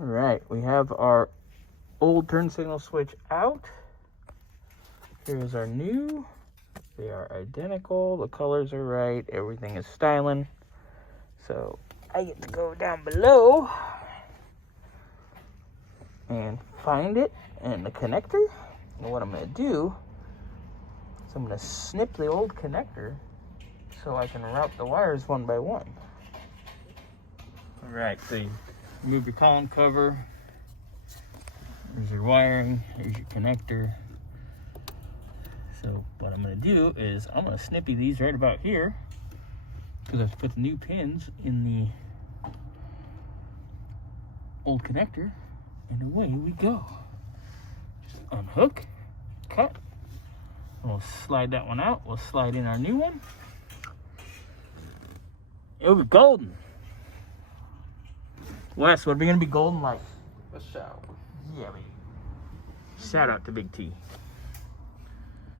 All right, we have our old turn signal switch out. Here's our new. They are identical. The colors are right. Everything is styling. So I get to go down below and find it and the connector. And what I'm going to do is I'm going to snip the old connector so I can route the wires one by one. All right, so you remove your column cover. There's your wiring. There's your connector. So what I'm going to do is I'm going to snippy these right about here because I have to put the new pins in the old connector, and away we go. Just unhook, cut, and we'll slide that one out. We'll slide in our new one. It'll be golden. Wes, what are we going to be golden like? A shower. Yeah, baby. Shout out to Big T.